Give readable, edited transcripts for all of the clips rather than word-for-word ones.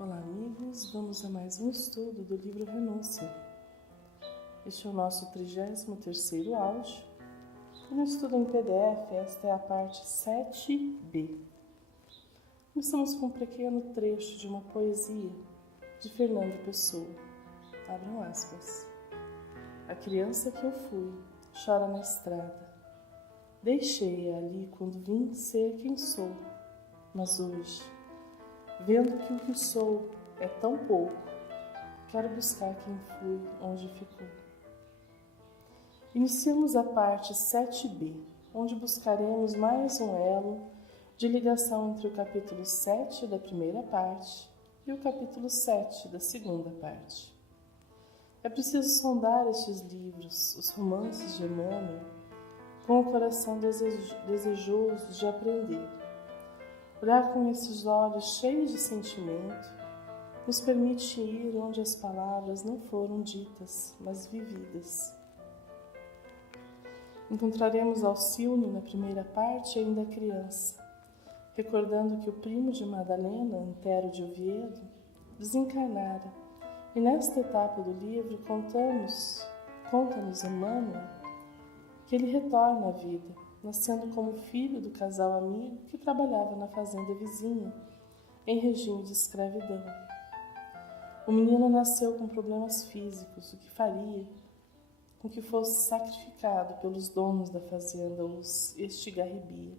Olá amigos, vamos a mais um estudo do livro Renúncia. Este é o nosso 33º áudio e no estudo em PDF esta é a parte 7b. Começamos com um pequeno trecho de uma poesia de Fernando Pessoa. Abram aspas. A criança que eu fui chora na estrada. Deixei-a ali quando vim ser quem sou, mas hoje, vendo que o que sou é tão pouco, quero buscar quem fui, onde ficou. Iniciamos a parte 7b, onde buscaremos mais um elo de ligação entre o capítulo 7 da primeira parte e o capítulo 7 da segunda parte. É preciso sondar estes livros, os romances de Emmanuel, com o coração desejoso de aprender. Olhar com esses olhos cheios de sentimento nos permite ir onde as palavras não foram ditas, mas vividas. Encontraremos Alcione na primeira parte ainda criança, recordando que o primo de Madalena, Antero de Oviedo, desencarnara, e nesta etapa do livro conta-nos Emmanuel que ele retorna à vida, nascendo como filho do casal amigo que trabalhava na fazenda vizinha, em regime de escravidão. O menino nasceu com problemas físicos, o que faria com que fosse sacrificado pelos donos da fazenda, os Estigarribia.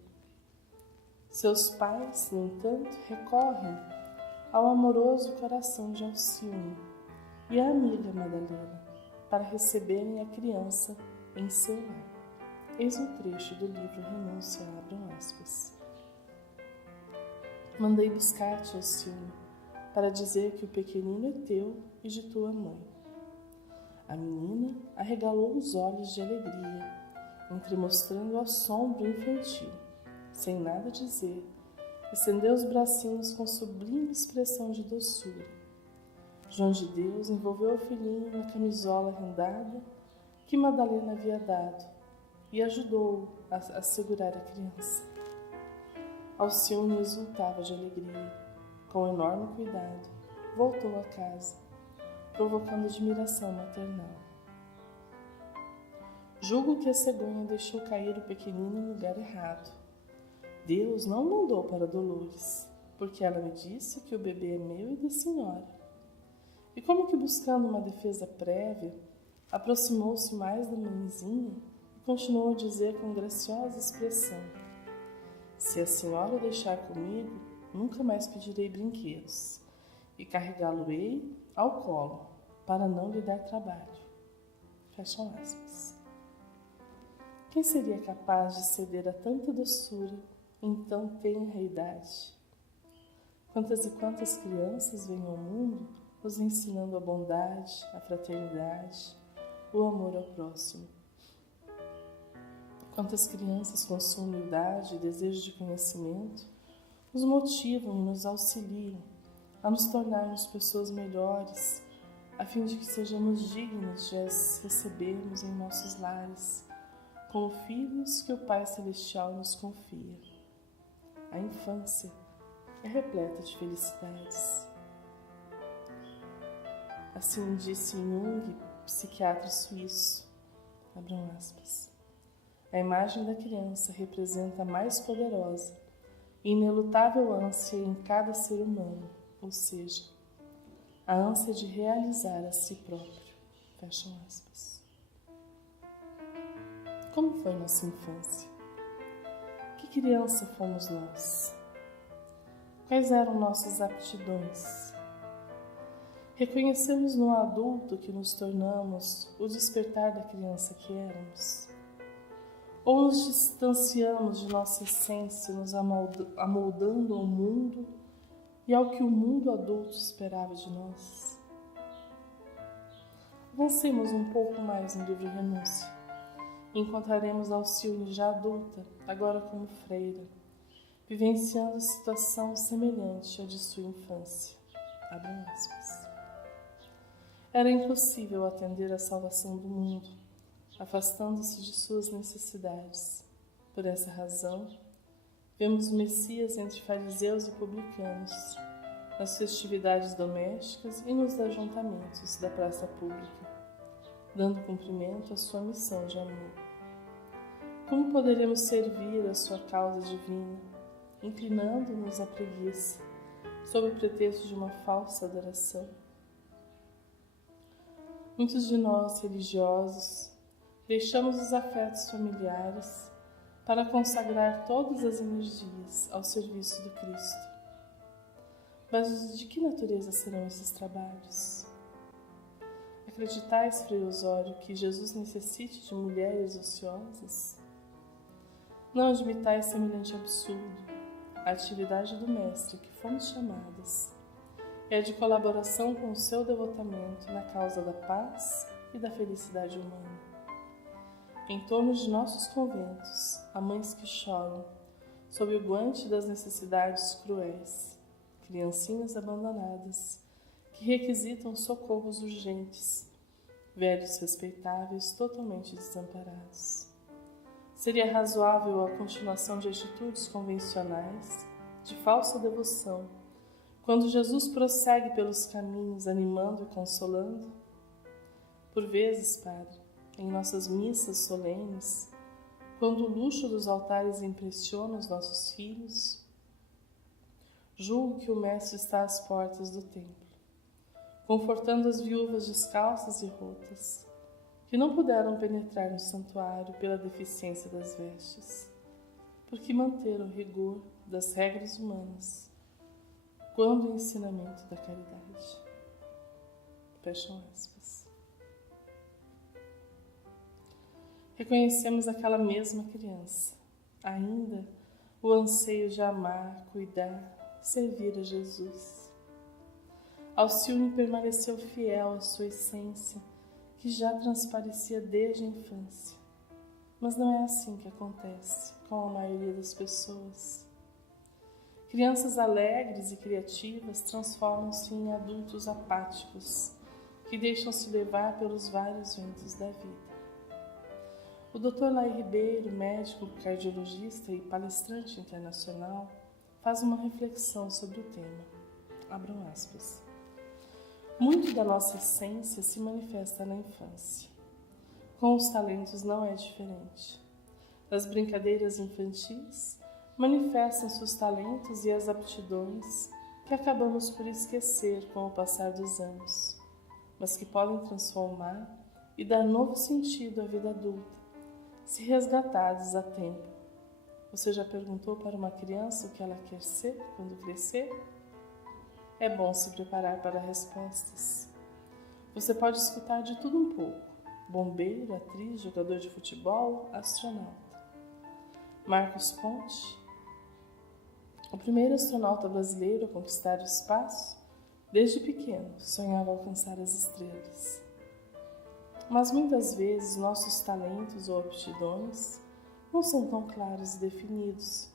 Seus pais, no entanto, recorrem ao amoroso coração de Alcione e à amiga Madalena para receberem a criança em seu lar. Eis um trecho do livro Renúncia, abram aspas. Mandei buscar-te, Alcione, para dizer que o pequenino é teu e de tua mãe. A menina arregalou os olhos de alegria, entremostrando o assombro infantil, sem nada dizer, estendeu os bracinhos com sublime expressão de doçura. João de Deus envolveu o filhinho na camisola rendada que Madalena havia dado, e ajudou-o a segurar a criança. Alcione exultava de alegria. Com enorme cuidado, voltou a casa, provocando admiração maternal. Julgo que a cegonha deixou cair o pequenino no lugar errado. Deus não mandou para Dolores, porque ela me disse que o bebê é meu e da senhora. E como que buscando uma defesa prévia, aproximou-se mais da mãezinha, continuou a dizer com graciosa expressão: se a senhora o deixar comigo, nunca mais pedirei brinquedos, e carregá-lo-ei ao colo, para não lhe dar trabalho. Fecham aspas. Quem seria capaz de ceder a tanta doçura em tão tenra idade? Quantas e quantas crianças vêm ao mundo nos ensinando a bondade, a fraternidade, o amor ao próximo. Quantas crianças com sua humildade e desejo de conhecimento nos motivam e nos auxiliam a nos tornarmos pessoas melhores, a fim de que sejamos dignos de as recebermos em nossos lares, como filhos que o Pai Celestial nos confia. A infância é repleta de felicidades. Assim disse Jung, psiquiatra suíço, abram aspas. A imagem da criança representa a mais poderosa e inelutável ânsia em cada ser humano, ou seja, a ânsia de realizar a si próprio. Fecham aspas. Como foi nossa infância? Que criança fomos nós? Quais eram nossas aptidões? Reconhecemos no adulto que nos tornamos o despertar da criança que éramos? Ou nos distanciamos de nossa essência, nos amoldando ao mundo e ao que o mundo adulto esperava de nós? Avancemos um pouco mais no livro Renúncia e encontraremos Alcione já adulta, agora como freira, vivenciando situação semelhante à de sua infância. Abre aspas. Era impossível atender à salvação do mundo, afastando-se de suas necessidades. Por essa razão, vemos o Messias entre fariseus e publicanos, nas festividades domésticas e nos ajuntamentos da praça pública, dando cumprimento à sua missão de amor. Como poderemos servir a sua causa divina, inclinando-nos à preguiça, sob o pretexto de uma falsa adoração? Muitos de nós, religiosos, deixamos os afetos familiares para consagrar todas as energias ao serviço do Cristo. Mas de que natureza serão esses trabalhos? Acreditais, Frei Osório, que Jesus necessite de mulheres ociosas? Não admitais semelhante absurdo. A atividade do Mestre que fomos chamadas é de colaboração com o seu devotamento na causa da paz e da felicidade humana. Em torno de nossos conventos, há mães que choram sob o guante das necessidades cruéis, criancinhas abandonadas que requisitam socorros urgentes, velhos respeitáveis totalmente desamparados. Seria razoável a continuação de atitudes convencionais, de falsa devoção, quando Jesus prossegue pelos caminhos animando e consolando? Por vezes, Padre, em nossas missas solenes, quando o luxo dos altares impressiona os nossos filhos, julgo que o Mestre está às portas do templo, confortando as viúvas descalças e rotas, que não puderam penetrar no santuário pela deficiência das vestes, porque manteram o rigor das regras humanas, quando o ensinamento da caridade. Fecham aspas. Reconhecemos aquela mesma criança, ainda o anseio de amar, cuidar, servir a Jesus. Alcione permaneceu fiel à sua essência, que já transparecia desde a infância. Mas não é assim que acontece com a maioria das pessoas. Crianças alegres e criativas transformam-se em adultos apáticos, que deixam-se levar pelos vários ventos da vida. O Dr. Laí Ribeiro, médico cardiologista e palestrante internacional, faz uma reflexão sobre o tema. Abram aspas. Muito da nossa essência se manifesta na infância. Com os talentos não é diferente. Nas brincadeiras infantis, manifestam-se os talentos e as aptidões que acabamos por esquecer com o passar dos anos, mas que podem transformar e dar novo sentido à vida adulta, se resgatados a tempo. Você já perguntou para uma criança o que ela quer ser quando crescer? É bom se preparar para respostas. Você pode escutar de tudo um pouco: bombeiro, atriz, jogador de futebol, astronauta. Marcos Ponte, o primeiro astronauta brasileiro a conquistar o espaço, desde pequeno sonhava alcançar as estrelas. Mas muitas vezes nossos talentos ou aptidões não são tão claros e definidos,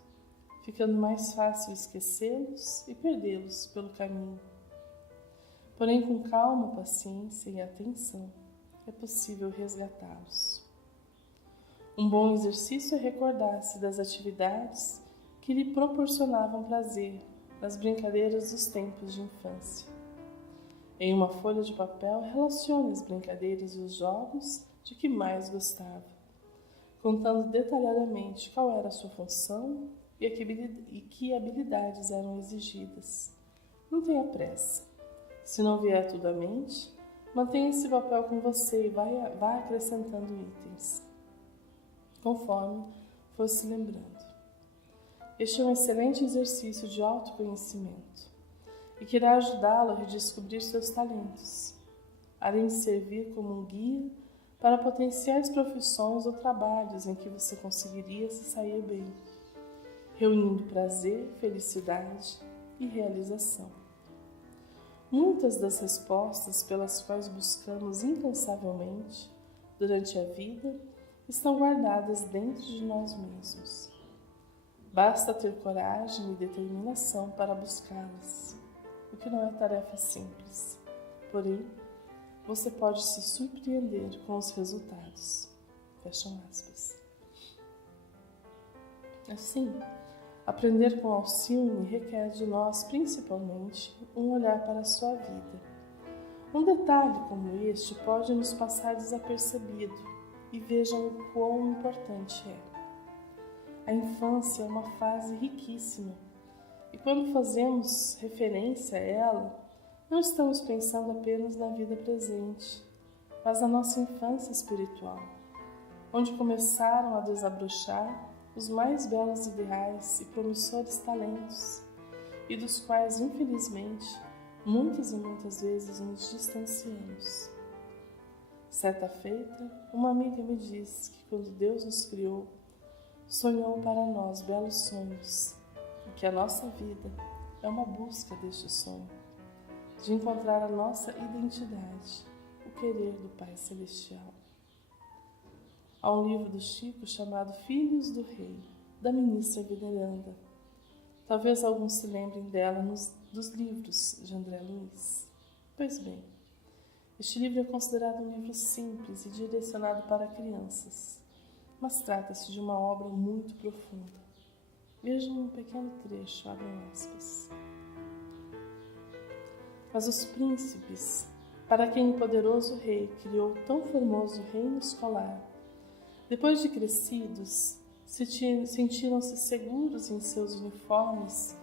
ficando mais fácil esquecê-los e perdê-los pelo caminho. Porém, com calma, paciência e atenção, é possível resgatá-los. Um bom exercício é recordar-se das atividades que lhe proporcionavam prazer nas brincadeiras dos tempos de infância. Em uma folha de papel, relacione as brincadeiras e os jogos de que mais gostava, contando detalhadamente qual era a sua função e que habilidades eram exigidas. Não tenha pressa. Se não vier tudo à mente, mantenha esse papel com você e vá acrescentando itens, conforme for se lembrando. Este é um excelente exercício de autoconhecimento e que irá ajudá-lo a redescobrir seus talentos, além de servir como um guia para potenciais profissões ou trabalhos em que você conseguiria se sair bem, reunindo prazer, felicidade e realização. Muitas das respostas pelas quais buscamos incansavelmente durante a vida estão guardadas dentro de nós mesmos. Basta ter coragem e determinação para buscá-las, o que não é tarefa simples. Porém, você pode se surpreender com os resultados. Fecham aspas. Assim, Aprender com Alcione requer de nós, principalmente, um olhar para a sua vida. Um detalhe como este pode nos passar desapercebido, e vejam o quão importante é. A infância é uma fase riquíssima, e quando fazemos referência a ela, não estamos pensando apenas na vida presente, mas na nossa infância espiritual, onde começaram a desabrochar os mais belos ideais e promissores talentos, e dos quais, infelizmente, muitas e muitas vezes nos distanciamos. Certa feita, uma amiga me disse que quando Deus nos criou, sonhou para nós belos sonhos, e que a nossa vida é uma busca deste sonho, de encontrar a nossa identidade, o querer do Pai Celestial. Há um livro do Chico chamado Filhos do Rei, da ministra Veneranda. Talvez alguns se lembrem dela dos livros de André Luiz. Pois bem, este livro é considerado um livro simples e direcionado para crianças, mas trata-se de uma obra muito profunda. Vejam um pequeno trecho, abrem aspas. Mas os príncipes, para quem o poderoso rei criou tão formoso reino escolar, depois de crescidos, sentiram-se seguros em seus uniformes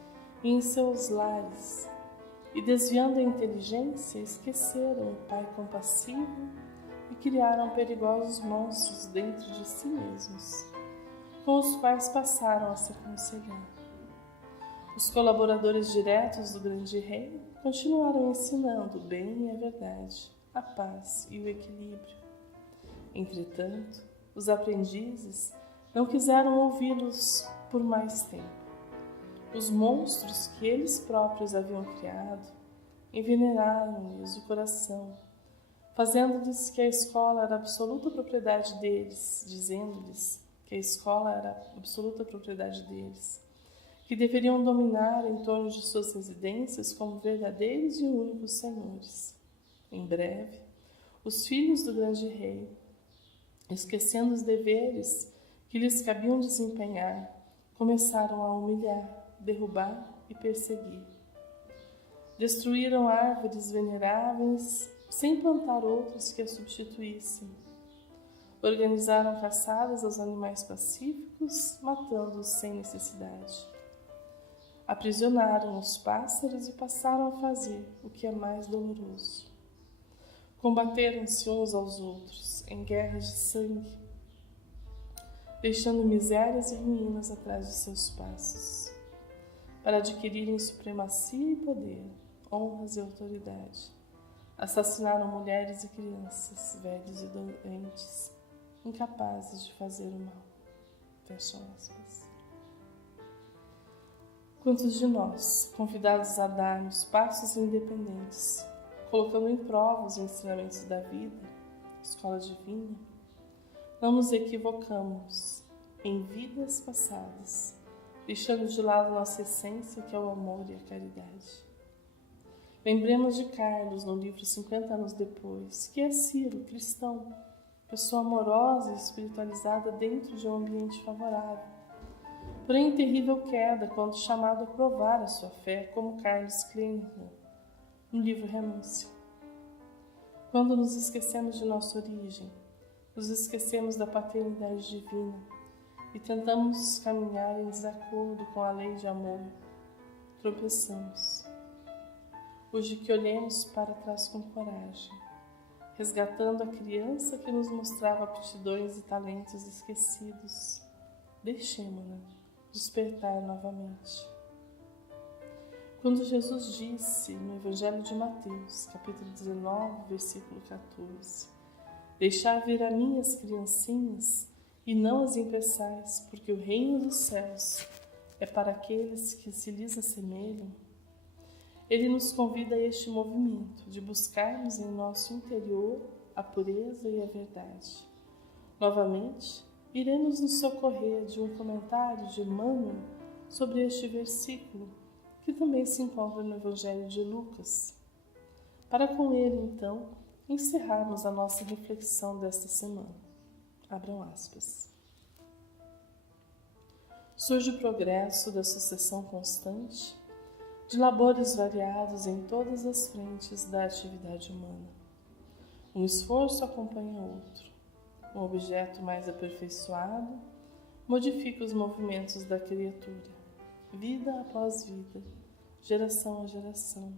e em seus lares, e desviando a inteligência, esqueceram o Pai compassivo e criaram perigosos monstros dentro de si mesmos, com os quais passaram a se aconselhar. Os colaboradores diretos do grande rei continuaram ensinando o bem e a verdade, a paz e o equilíbrio. Entretanto, os aprendizes não quiseram ouvi-los por mais tempo. Os monstros que eles próprios haviam criado envenenaram-lhes o coração, fazendo-lhes que a escola era absoluta propriedade deles, dizendo-lhes que a escola era absoluta propriedade deles, que deveriam dominar em torno de suas residências como verdadeiros e únicos senhores. Em breve, os filhos do grande rei, esquecendo os deveres que lhes cabiam desempenhar, começaram a humilhar, derrubar e perseguir. Destruíram árvores veneráveis sem plantar outras que as substituíssem. Organizaram caçadas aos animais pacíficos, matando-os sem necessidade. Aprisionaram os pássaros e passaram a fazer o que é mais doloroso. Combateram-se uns aos outros em guerras de sangue, deixando misérias e ruínas atrás de seus passos, para adquirirem supremacia e poder, honras e autoridade. Assassinaram mulheres e crianças, velhos e doentes, incapazes de fazer o mal. Fecha aspas. Quantos de nós, convidados a darmos passos independentes, colocando em prova os ensinamentos da vida, escola divina, não nos equivocamos em vidas passadas, deixando de lado nossa essência, que é o amor e a caridade. Lembremos de Carlos no livro 50 anos depois, que é Ciro, cristão, pessoa amorosa e espiritualizada dentro de um ambiente favorável. Porém, em terrível queda quando chamado a provar a sua fé, como Carlos Kleinhahn, no livro Renúncia. Quando nos esquecemos de nossa origem, nos esquecemos da paternidade divina e tentamos caminhar em desacordo com a lei de amor, tropeçamos. Hoje que olhemos para trás com coragem, resgatando a criança que nos mostrava aptidões e talentos esquecidos, deixemo-na despertar novamente. Quando Jesus disse no Evangelho de Mateus, capítulo 19, versículo 14, deixai vir a mim as criancinhas e não as impeçais, porque o reino dos céus é para aqueles que se lhes assemelham, ele nos convida a este movimento de buscarmos em nosso interior a pureza e a verdade. Novamente, iremos nos socorrer de um comentário de Emmanuel sobre este versículo, que também se encontra no Evangelho de Lucas, para com ele, então, encerrarmos a nossa reflexão desta semana. Abram aspas. surge o progresso da sucessão constante de labores variados em todas as frentes da atividade humana. Um esforço acompanha outro. Um objeto mais aperfeiçoado modifica os movimentos da criatura, vida após vida, geração a geração.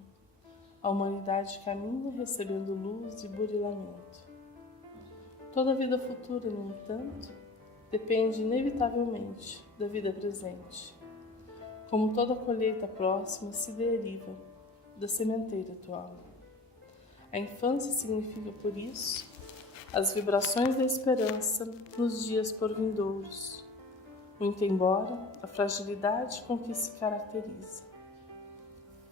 A humanidade caminha recebendo luz e burilamento. Toda a vida futura, no entanto, depende inevitavelmente da vida presente. Como toda colheita próxima se deriva da sementeira atual. A infância significa, por isso, as vibrações da esperança nos dias por vindouros, muito embora a fragilidade com que se caracteriza.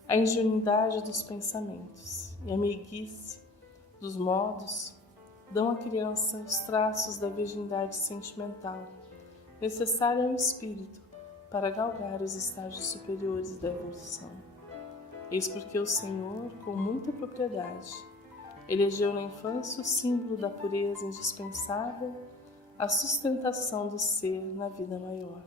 A ingenuidade dos pensamentos e a meiguice dos modos dão à criança os traços da virgindade sentimental, necessária ao espírito para galgar os estágios superiores da evolução. Eis porque o Senhor, com muita propriedade, elegeu na infância o símbolo da pureza indispensável à sustentação do ser na vida maior.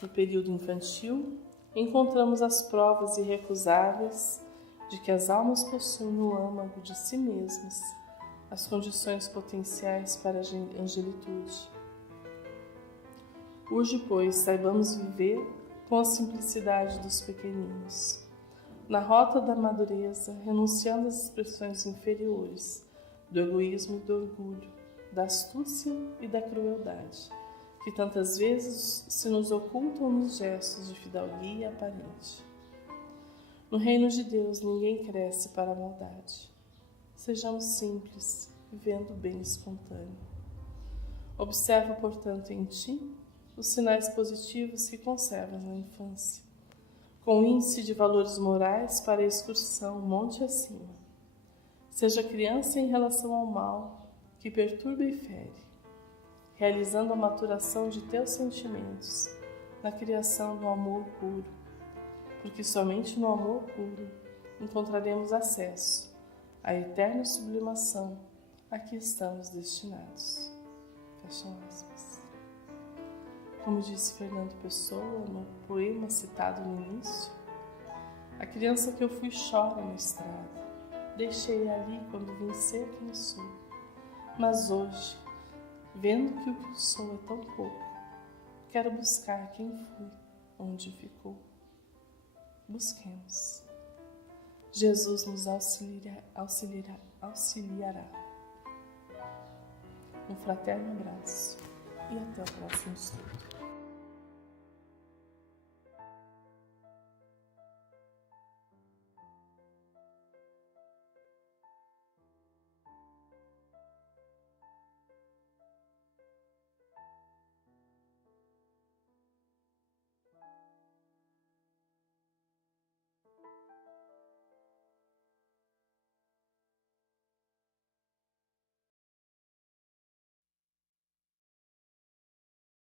No período infantil, encontramos as provas irrecusáveis de que as almas possuem no âmago de si mesmas as condições potenciais para a angelitude. Urge, pois, saibamos viver com a simplicidade dos pequeninos, na rota da madureza, renunciando às expressões inferiores do egoísmo e do orgulho, da astúcia e da crueldade, que tantas vezes se nos ocultam nos gestos de fidalguia aparente. No reino de Deus ninguém cresce para a maldade. Sejamos simples, vivendo o bem espontâneo. Observa, portanto, em ti os sinais positivos que conservas na infância, com índice de valores morais para a excursão monte acima. Seja criança em relação ao mal que perturba e fere, realizando a maturação de teus sentimentos na criação do amor puro, porque somente no amor puro encontraremos acesso à eterna sublimação a que estamos destinados. Fecham aspas. Como disse Fernando Pessoa no poema citado no início, a criança que eu fui chora na estrada, deixei ali quando vim ser quem sou, mas hoje, vendo que o que eu sou é tão pouco, quero buscar quem fui, onde ficou. Busquemos. Jesus nos auxiliará. Um fraterno abraço e até o próximo estudo.